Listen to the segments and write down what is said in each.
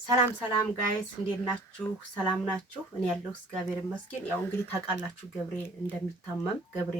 ሰላም ሰላም ጋይስ እንዴት ናችሁ? ሰላም ናችሁ? እኔ ያለው እግዚአብሔር ይመስገን። ያው እንግዲህ ታውቃላችሁ ገብሬ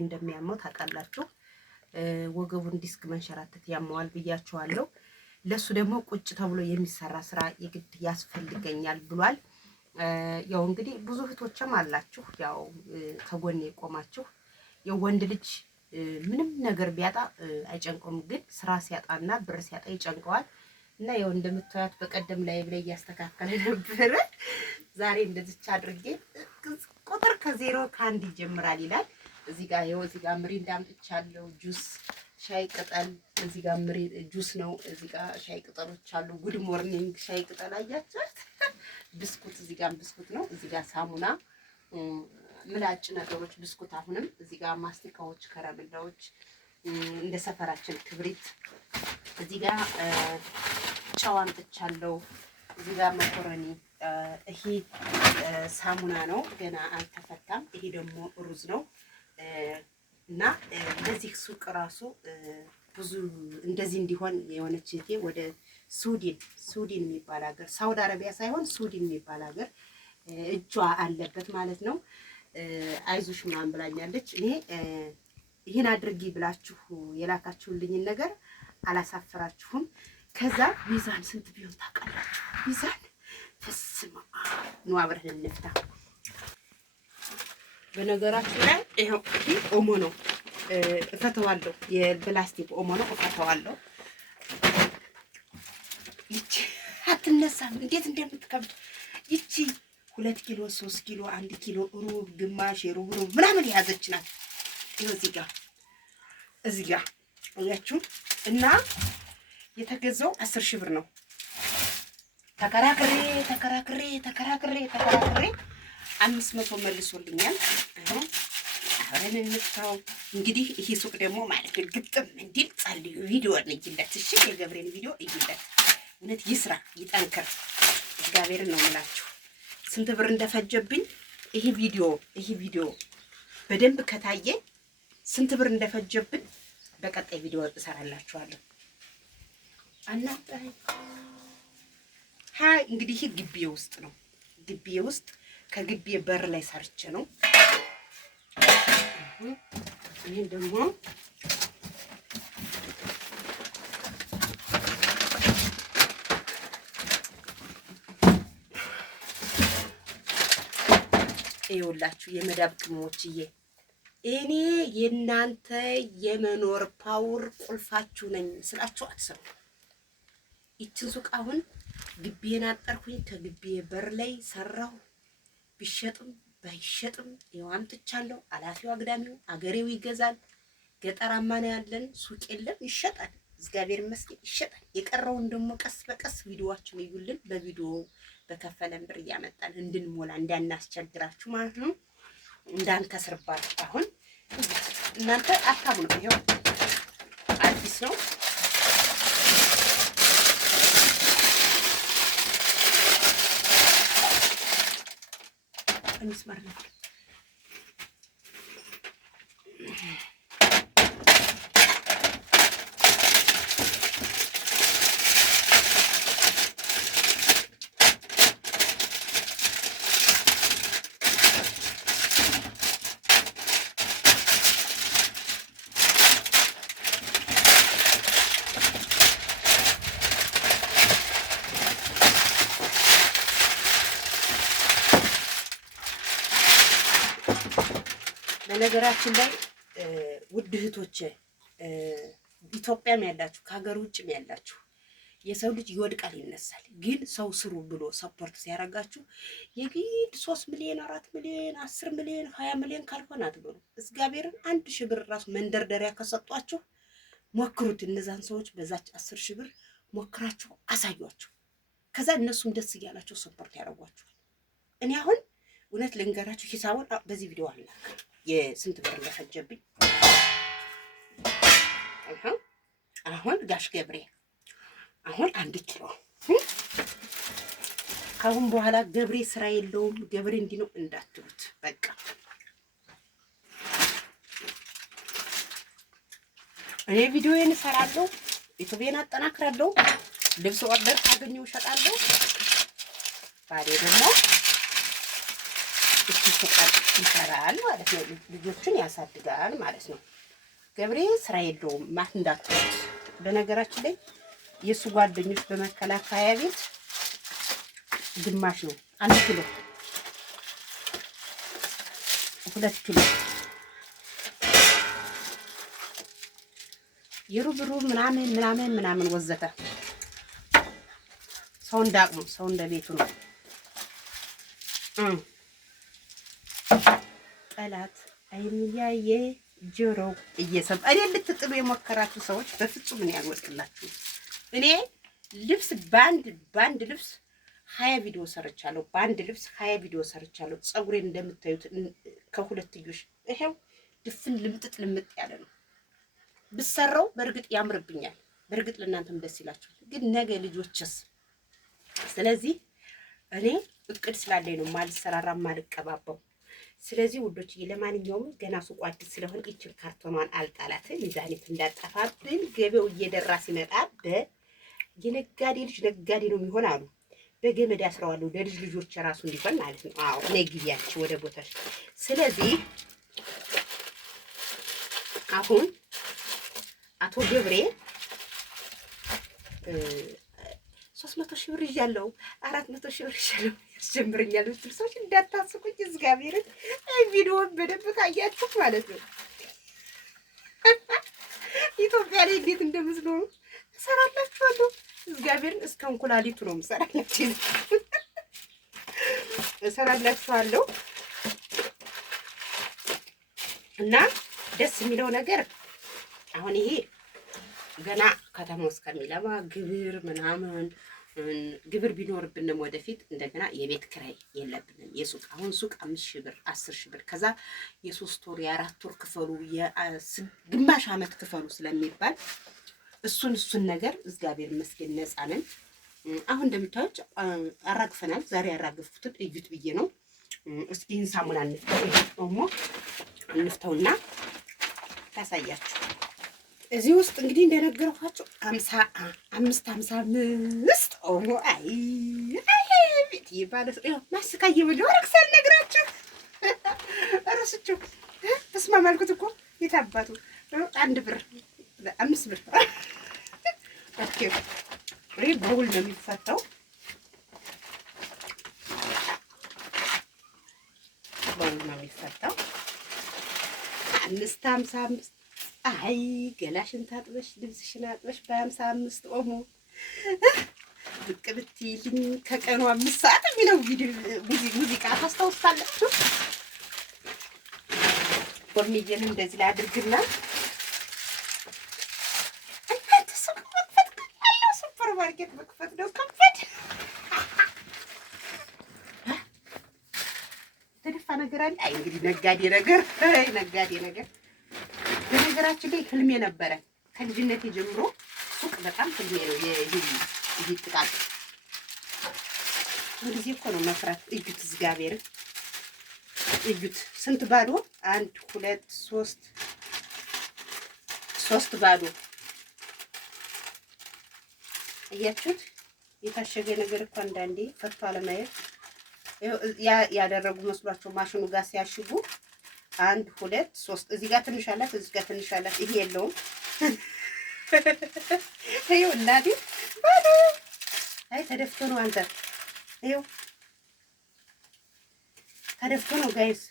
እንደሚያመው ታውቃላችሁ። ወገቡን ዲስክ መንሸራተት ያመዋል ብያችኋለሁ። ለሱ ደግሞ ቁጭ ተብሎ የሚሰራ ስራ የግድ ያስፈልገኛል ብሏል። ያው እንግዲህ ብዙ እህቶችም አላችሁ ያው ከጎኔ የቆማችሁ የወንድ ልጅ ምንም ነገር ቢያጣ አይጨንቀውም፣ ግን ስራ ሲያጣና ብር ሲያጣ ይጨንቀዋል። እና ያው እንደምታዩት በቀደም ላይ ብለ እያስተካከለ ነበር። ዛሬ እንደዚች አድርጌ ቁጥር ከዜሮ ከአንድ ይጀምራል ይላል። እዚህ ጋር ይኸው እዚህ ጋር ምሪንዳ አምጥቻለሁ፣ ጁስ ሻይ ቅጠል፣ እዚህ ጋር ጁስ ነው፣ እዚህ ጋር ሻይ ቅጠሎች አሉ። ጉድ ሞርኒንግ ሻይ ቅጠል አያችሁት። ብስኩት እዚህ ጋር ብስኩት ነው፣ እዚህ ጋር ሳሙና ምላጭ ነገሮች ብስኩት። አሁንም እዚህ ጋር ማስቲካዎች፣ ከረሜላዎች፣ እንደ ሰፈራችን ክብሪት፣ እዚህ ጋር ጨው አምጥቻለሁ፣ እዚህ ጋር መኮረኒ። ይሄ ሳሙና ነው ገና አልተፈታም። ይሄ ደግሞ ሩዝ ነው። እና ለዚህ ሱቅ ራሱ ብዙ እንደዚህ እንዲሆን የሆነች እህቴ ወደ ሱዲን የሚባል ሀገር፣ ሳውዲ አረቢያ ሳይሆን ሱዲን የሚባል ሀገር እጇ አለበት ማለት ነው። አይዞሽ ምናምን ብላኛለች። እኔ ይህን አድርጊ ብላችሁ የላካችሁልኝን ነገር አላሳፈራችሁም። ከዛ ሚዛን ስንት ቢሆን ታውቃላችሁ? ሚዛን ፍስማ ነው። አብረን እንፍታ። በነገራችሁ ላይ ይሄው ኦሞ ነው፣ እፈተዋለሁ። የፕላስቲክ ኦሞ ነው፣ እፈተዋለሁ። ይቺ አትነሳም፣ እንዴት እንደምትከብድ ይቺ 2 ኪሎ 3 ኪሎ 1 ኪሎ ሩብ ግማሽ ሩብ ምናምን የያዘች ናት። ይኸው እዚህ ጋር አያችሁ። እና የተገዛው 10 ሺህ ብር ነው። ተከራክሬ 500 መልሶልኛል። አሁን እንፍታው እንግዲህ። ይሄ ሱቅ ደግሞ ማለት ግጥም እንዲል ጸልዩ። ቪዲዮ ነኝለት። እሺ የገብሬን ቪዲዮ እይለት። እውነት ይስራ ይጠንክር። እግዚአብሔርን ነው የምላችሁ። ስንት ብር እንደፈጀብኝ ይሄ ቪዲዮ በደንብ ከታየ ስንት ብር እንደፈጀብን በቀጣይ ቪዲዮ እሰራላችኋለሁ። ሃይ እንግዲህ ግቢ ውስጥ ነው። ግቢ ውስጥ ከግቢ በር ላይ ሰርቼ ነው። ይሄን ደግሞ ይኸውላችሁ የመዳብ ቅመሞችዬ፣ እኔ የእናንተ የመኖር ፓወር ቁልፋችሁ ነኝ ስላችሁ አትሰሩ። ይችን ሱቅ አሁን ግቢዬን አጠርኩኝ። ከግቢዬ በር ላይ ሰራሁ። ቢሸጥም ባይሸጥም ይኸው አምጥቻለሁ። አላፊው አግዳሚው አገሬው ይገዛል። ገጠራማ ነው ያለን፣ ሱቅ የለም፣ ይሸጣል። እግዚአብሔር ይመስገን ይሸጣል። የቀረውን ደግሞ ቀስ በቀስ ቪዲዮዋችን ይዩልን። በቪዲዮ በከፈለን ብር እያመጣን እንድንሞላ እንዳናስቸግራችሁ ማለት ነው፣ እንዳንከስርባችሁ። አሁን እናንተ አታምኑ። ይሄው አዲስ ነው። እንስማር ነው። በነገራችን ላይ ውድ እህቶቼ ኢትዮጵያም ያላችሁ ከሀገር ውጭም ያላችሁ የሰው ልጅ ይወድቃል ይነሳል። ግን ሰው ስሩ ብሎ ሰፖርት ሲያደርጋችሁ የግድ 3 ሚሊዮን 4 ሚሊዮን 10 ሚሊዮን 20 ሚሊዮን ካልሆነ አትበሉ። እግዚአብሔርን 1 ሺህ ብር ራሱ መንደርደሪያ ከሰጧችሁ ሞክሩት። እነዛን ሰዎች በዛች 10 ሺህ ብር ሞክራችሁ አሳዩአቸው። ከዛ እነሱም ደስ እያላቸው ሰፖርት ያደርጓችኋል። እኔ አሁን እውነት ልንገራችሁ ሂሳቡን በዚህ ቪዲዮ አልናገርም የስንት ብር እንደፈጀብኝ። አሁን ጋሽ ገብሬ አሁን 1 ኪሎ ካሁን በኋላ ገብሬ ስራ የለውም ገብሬ እንዲህ ነው እንዳትሉት። በቃ እኔ ቪዲዮዬን እሰራለሁ፣ ዩቲዩብን አጠናክራለሁ። ልብስ ኦርደር ካገኘው እሸጣለሁ። ባሌ ደግሞ እሱ ይሰራል ማለት ነው። ልጆቹን ያሳድጋል ማለት ነው። ገብሬ ስራ የለውም ማት እንዳትሉት። በነገራችን ላይ የእሱ ጓደኞች በመከላከያ ቤት ግማሽ ነው 1 ኪሎ 2 ኪሎ የሩብሩ ምናምን ወዘተ። ሰው እንዳቅሙ ሰው እንደቤቱ ነው። ጠላት አይንያየ ጆሮ እየሰማ እኔ ልትጥሉ የሞከራችሁ ሰዎች በፍጹም እኔ አልወድቅላችሁም። እኔ ልብስ ባንድ ልብስ 20 ቪዲዮ ሰርቻለሁ። ባንድ ልብስ 20 ቪዲዮ ሰርቻለሁ። ፀጉሬን እንደምታዩት ከሁለትዮሽ ይሄው ድፍን ልምጥጥ ያለ ነው። ብሰራው በእርግጥ ያምርብኛል። በእርግጥ ለእናንተም ደስ ይላችሁ። ግን ነገ ልጆችስ? ስለዚህ እኔ እቅድ ስላለኝ ነው ማልሰራራ ማልቀባባው። ስለዚህ ውዶች ለማንኛውም ገና ሱቁ አዲስ ስለሆነ ይችን ካርቶኗን አልጣላት ሚዛኔት እንዳጠፋብን። ገበያው እየደራ ሲመጣ የነጋዴ ልጅ ነጋዴ ነው የሚሆን አሉ። በገመድ ያስረዋለሁ ለልጅ ልጆች ራሱ እንዲሆን ማለት ነው። አዎ እኔ ግቢያችሁ ወደ ቦታሽ። ስለዚህ አሁን አቶ ገብሬ 300 ሺህ ብር ይዣለሁ 400 ሺህ ብር ይዣለሁ ያስጀምረኛል ብትል ሰዎች እንዳታስቁኝ። እግዚአብሔርን ቪዲዮውን በደንብ ካያችሁ ማለት ነው ኢትዮጵያ ላይ እንዴት እንደምትኖሩ እሰራላችኋለሁ። እግዚአብሔርን እስከ እንቁላሊቱ ነው እሰራላችኋለሁ። እና ደስ የሚለው ነገር አሁን ይሄ ገና ከተማው እስከሚለማ ግብር ምናምን ግብር ቢኖርብንም ወደፊት እንደገና የቤት ክራይ የለብንም። የሱቅ አሁን ሱቅ 5,000 ብር 10,000 ብር ከዛ የ3 ወር የ4 ወር ክፈሉ ግማሽ ዓመት ክፈሉ ስለሚባል እሱን ነገር እግዚአብሔር ይመስገን ነፃ ነን። አሁን እንደምታዩት አራግፈናል። ዛሬ ያራገፍኩትን እዩት ብዬ ነው። እስኪ ይህን ሳሙና እንፍተውና ታሳያችሁ። እዚህ ውስጥ እንግዲህ እንደነገርኳችሁ 55 ኦሞ አይ ቤት ይባላል። ማስካየ ብሎ ረክሳል ነግራችሁ እረስችሁ ተስማማ አልኩት እኮ የታባቱ 1 ብር 5 ብር። ኦኬ ይሄ በሁል ነው የሚፈታው። በሁል ነው የሚፈታው 555 አይ ገላሽን ታጥበሽ ልብስሽን አጥበሽ በ55 ኦሞ ብቅ ብትይልኝ ከቀኑ 5 ሰዓት የሚለው ቪዲዮ ሙዚቃ ታስታውሳላችሁ። ኮርኒየን እንደዚህ ላይ አድርግና ሱፐር ማርኬት መክፈት ነው። ከፈት ተደፋ ነገር አለ። አይ እንግዲህ ነጋዴ ነገር በነገራችን ላይ ህልሜ ነበረ ከልጅነቴ ጀምሮ ሱቅ በጣም ህልሜ ነው። ይሄ ጥቃት ጊዜ እኮ ነው መስራት። እዩት እግዚአብሔርን እዩት። ስንት ባዶ 1 2 3 ባዶ እያችሁት። የታሸገ ነገር እኮ አንዳንዴ ፈቶ አለማየት ያደረጉ መስሏቸው ማሽኑ ጋር ሲያሽጉ 1 2 3 እዚህ ጋር ትንሽ አላት፣ እዚህ ጋር ትንሽ አላት። ይሄ የለውም። ይኸው እናቴ ባዶ። አይ ተደፍቶ ነው አንተ። ይኸው ተደፍቶ ነው ጋይስ።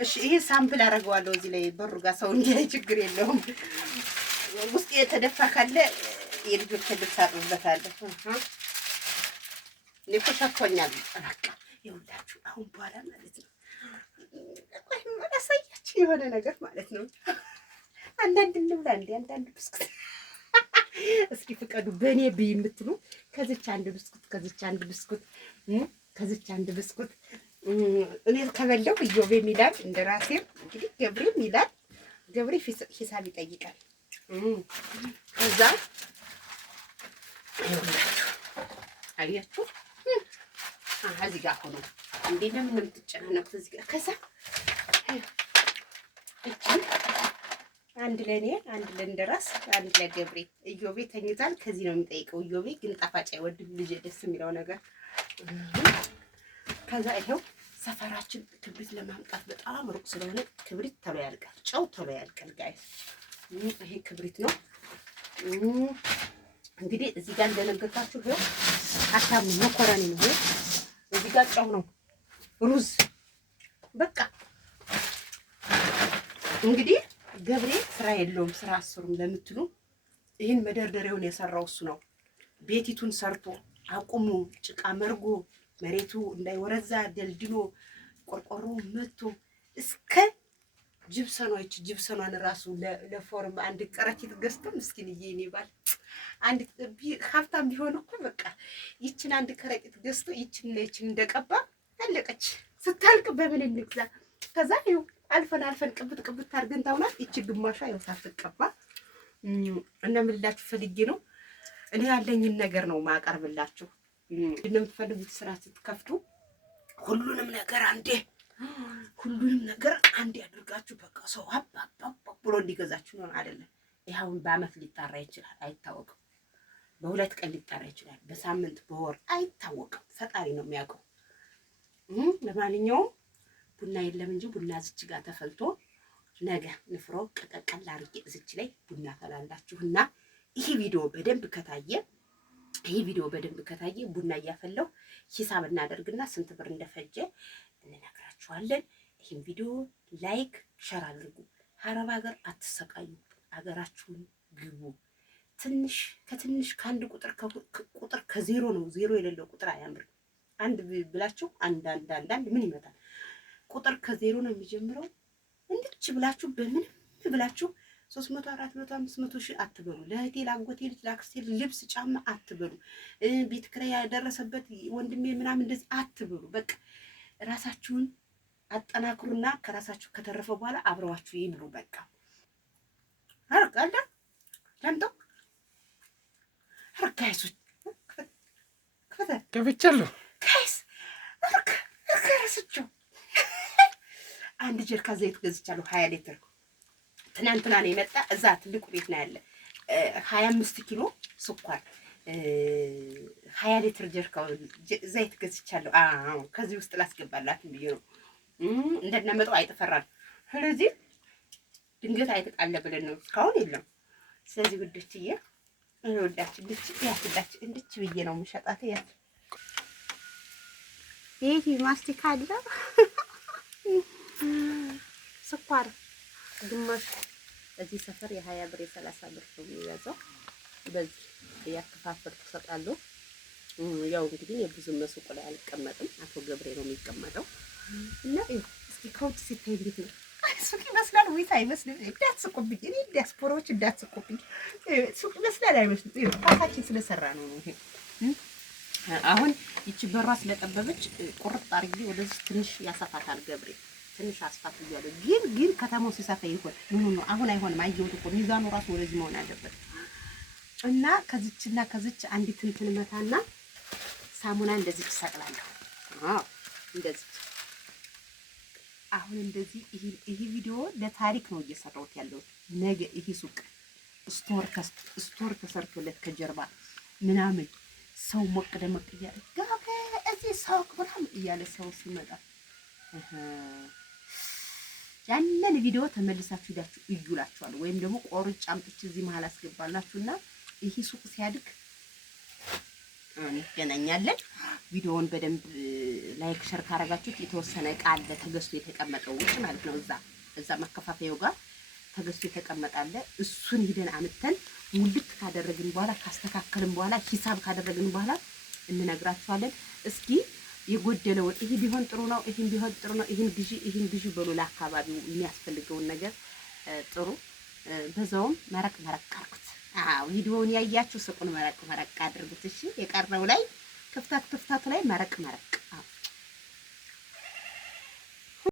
እሺ ይሄ ሳምፕል አደርገዋለሁ እዚህ ላይ በሩ ጋር ሰው እንዲያይ ችግር የለውም። ውስጥ የተደፋ ካለ የልጆች ልብስ አጥብበታለሁ። እኔ እኮ ሸቶኛል። በቃ ይኸውላችሁ አሁን በኋላ ማለት ነው አሳያችሁ የሆነ ነገር ማለት ነው። አንዳንድ እንብላ እንደ አንዳንድ ብስኩት እስኪ ፍቀዱ በእኔ ብይ የምትሉ ከዚች አንድ ብስኩት ከዚች አንድ ብስኩት እኔ ከበለው ኢዮቤ ሚላል እንደራሴ እንግዲህ ገብሬ ሚላል ገብሬ ሂሳብ ይጠይቃል። ከዛ ይኸውላችሁ አያችሁ እዚህ ጋር ሆኖ እንዴ ለምን የምትጨናነቁት እዚህ ጋር? ከዛ አንድ ለኔ አንድ ለእንደራስ አንድ ለገብሬ። እዮቤ ተኝቷል። ከዚህ ነው የሚጠይቀው። እዮቤ ግን ጣፋጭ አይወድም። ልጅ ደስ የሚለው ነገር ከዛ ይሄው ሰፈራችን ክብሪት ለማምጣት በጣም ሩቅ ስለሆነ ክብሪት ቶሎ ያልቃል፣ ጨው ቶሎ ያልቃል ጋይስ። ይሄ ክብሪት ነው እንግዲህ። እዚህ ጋር እንደነገርኳችሁ ይሄው አታም መኮረኒ ነው። እዚህ ጋር ጨው ነው፣ ሩዝ በቃ እንግዲህ ገብሬ ስራ የለውም ስራ አስሩም ለምትሉ ይህን መደርደሪያውን የሰራው እሱ ነው። ቤቲቱን ሰርቶ አቁሙ ጭቃ መርጎ መሬቱ እንዳይወረዛ ደልድሎ ቆርቆሮ መቶ እስከ ጅብሰኖች ጅብሰኗን ራሱ ለፎርም አንድ ቀረኪት ገዝቶ ምስኪን እየኔ ባል አንድ ሀብታም ቢሆን እኮ በቃ ይችን አንድ ከረጢት ገዝቶ ይችን እንደቀባ አለቀች። ስታልቅ በምን እንግዛ? ከዛ ይኸው አልፈን ቅብት አድርገን ታውናት ይቺ ግማሿ ያው ሳትቀባ እና ምን ልላችሁ ፈልጌ ነው። እኔ ያለኝን ነገር ነው ማቀርብላችሁ። እንደምትፈልጉት ስራ ስትከፍቱ ሁሉንም ነገር አንዴ አድርጋችሁ በቃ ሰው አባባ ብሎ እንዲገዛችሁ ነው አይደለም። ይሄውን በአመት ሊጣራ ይችላል፣ አይታወቅም። በሁለት ቀን ሊጣራ ይችላል፣ በሳምንት በወር አይታወቅም። ፈጣሪ ነው የሚያውቀው። ለማንኛውም ቡና የለም እንጂ ቡና ዝች ጋር ተፈልቶ ነገ ንፍሮ ቀቀቀል አድርጌ ዝች ላይ ቡና ፈላላችሁና ይሄ ቪዲዮ በደንብ ከታየ ቡና እያፈላሁ ሂሳብ እናደርግና ስንት ብር እንደፈጀ እንነግራችኋለን። ይሄን ቪዲዮ ላይክ ሸር አድርጉ። አረብ ሀገር አትሰቃዩ፣ አገራችሁን ግቡ። ከትንሽ ከአንድ ቁጥር ከዜሮ ነው። ዜሮ የሌለው ቁጥር አያምርም። አንድ ብላችሁ አንድ ምን ይመጣል? ቁጥር ከዜሮ ነው የሚጀምረው። እንድች ብላችሁ በምንም ብላችሁ 300 400 500 ሺህ አትበሉ። ለእህቴ ላጎቴ ልጅ ላክስቴ ልብስ ጫማ አትበሉ። ቤት ኪራይ ያደረሰበት ወንድሜ ምናምን እንደዚህ አትበሉ። በቃ ራሳችሁን አጠናክሩና ከራሳችሁ ከተረፈ በኋላ አብረዋችሁ ይብሉ። በቃ አርቃለ ለምቶ አርካይሱ ከፍቻለሁ ካይስ አርካይሱ አንድ ጀርካ ዘይት ገዝቻለሁ 20 ሊትር። ትናንትና ነው የመጣ። እዛ ትልቁ ቤት ነው ያለ 25 ኪሎ ስኳር 20 ሊትር ጀርካ ዘይት ገዝቻለሁ። ከዚህ ውስጥ ላስገባላት ብዬ ነው። እንደነመጣው አይተፈራል። ስለዚህ ድንገት አይተጣለ ብለን ነው እስካሁን የለም። ስለዚህ ጉዶችዬ ወዳችሁ እንድች ብዬ ነው የምሸጣት። ይሄ ማስቲካ አለ ስኳር ግማሽ እዚህ ሰፈር የ20 ብር የ30 ብር ነው የሚያዘው። በዚህ ያከፋፈል ተሰጣለሁ። ያው እንግዲህ የብዙ መስቆ ላይ አልቀመጥም። አቶ ገብሬ ነው የሚቀመጠው እና እስኪ ከውጭ ሲታይ እንዴት ነው? ሱቅ ይመስላል ወይስ አይመስልም? እንዳትስቁብኝ፣ እኔ ዲያስፖራዎች እንዳትስቁብኝ። ሱቅ ይመስላል አይመስልም? ራሳችን ስለሰራ ነው ይሄ። አሁን ይቺ በሯ ስለጠበበች ቁርጥ አድርጌ ወደዚህ ትንሽ ያሰፋታል ገብሬ። ትንሽ አስፋት ይያለ ግን ከተማው ሲሰፋ ይሆን ነው። አሁን አይሆንም። አየሁት እኮ ሚዛኑ ራሱ ወደዚህ መሆን አለበት። እና ከዚች አንዲት እንትን መታና ሳሙና እንደዚህ ትሰቅላለሁ። እንደዚህ አሁን እንደዚህ ይሄ ቪዲዮ ለታሪክ ነው እየሰራሁት ያለሁት። ነገ ይሄ ሱቅ ስቶር ተሰርቶለት ከጀርባ ምናምን ሰው ሞቅ ደመቅ እያለ ጋር እዚህ ሰው ምናምን እያለ ሰው ሲመጣ ያንን ቪዲዮ ተመልሳችሁ ሄዳችሁ እዩላችኋል። ወይም ደግሞ ቆርጬ አምጥቼ እዚህ መሀል አስገባላችሁና ይሄ ሱቅ ሲያድግ እንገናኛለን። ቪዲዮውን በደንብ ላይክ ሸር ካረጋችሁት የተወሰነ ዕቃ አለ ተገዝቶ የተቀመጠው ውጭ ማለት ነው። እዛ ማከፋፈያው ጋር ተገዝቶ የተቀመጠ አለ። እሱን ሄደን አምጥተን ሙልት ካደረግን በኋላ ካስተካከልን በኋላ ሂሳብ ካደረግን በኋላ እንነግራችኋለን። እስኪ የጎደለው ይሄ ቢሆን ጥሩ ነው፣ ይሄን ቢሆን ጥሩ ነው፣ ይሄን ግዢ በሉ ለአካባቢው የሚያስፈልገውን ነገር ጥሩ። በዛውም መረቅ አርጉት። ቪዲዮውን ያያችሁ ስቁን መረቅ አድርጉት። እሺ የቀረው ላይ ክፍታቱ ላይ መረቅ